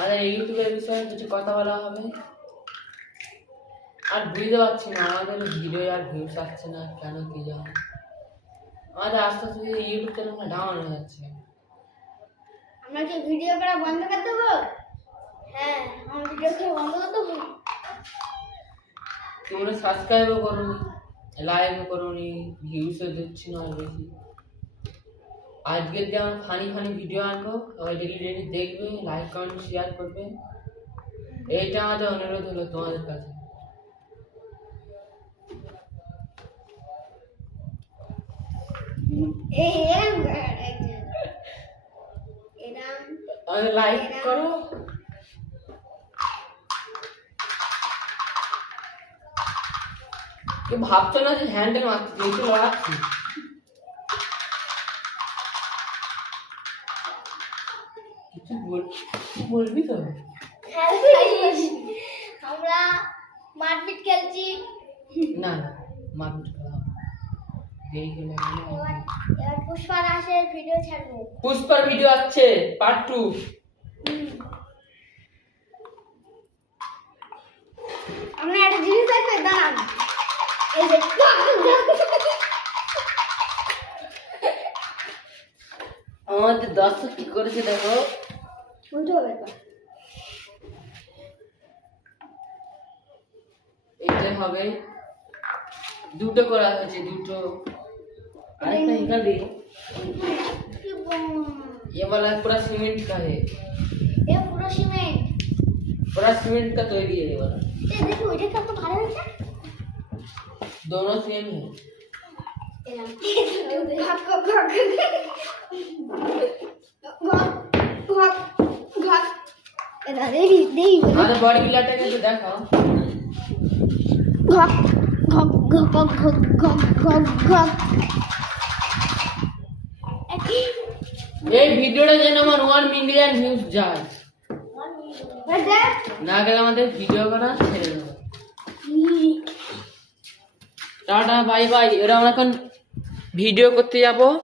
আরে ইউটিউবের বিষয়ে কিছু কথা বলা হবে। আর বুঝতে পারছি না আমাদের ভিডিও আর ভিউস আসছে না কেন কি জানো। আমাদের আস্তে আস্তে ইউটিউব চ্যানেলটা ডাউন হয়ে যাচ্ছে। আমরা কি ভিডিও করা বন্ধ করে দেবো? হ্যাঁ, আমরা ভিডিও করা বন্ধ করে দেবো। তোমরা সাবস্ক্রাইবও করোনি, লাইকও করোনি, ভিউসও দিচ্ছি না আর বেশি। আজকে যে আমার ফানি ফানি ভিডিও আনবো, সবাই ডেলি ডেলি দেখবে, লাইক কমেন্ট শেয়ার করবে, এইটা আমাদের অনুরোধ হলো তোমাদের কাছে। লাইক করো। কেউ ভাবছো না যে হ্যান্ডেল মারছি, যেহেতু লড়াচ্ছি। কিছু বলবি তো? আমরা মারপিট খেলছি না না, মারপিট করা হবে। দেরি হলে এবার পুষ্পার আসে ভিডিও ছাড়বো। পুষ্পার ভিডিও আছে পার্ট 2। আমরা একটা জিনিস দেখবে দাঁড়ান, এই যে আমাদের দর্শক কি করেছে দেখো। উল্টো হবে তো। এটা হবে দুটো করা হয়েছে, দুটো। আরেকটা এখানে ये वाला पूरा सीमेंट का है, এ পুরো সিমেন্ট। पूरा सीमेंट का तैयारी है ये वाला। এই দেখো এটা কত ভালো হয়েছে। दोनों सेम है। আমাদের বডি বিল্ডারটাকে একটু দেখাও। এই ভিডিওটা যেন আমার 1 মিলিয়ন ভিউজ যায়, না গেলে আমাদের ভিডিও করা ছেড়ে দেবো। Tata bye bye. এবার আমরা এখন ভিডিও করতে যাবো।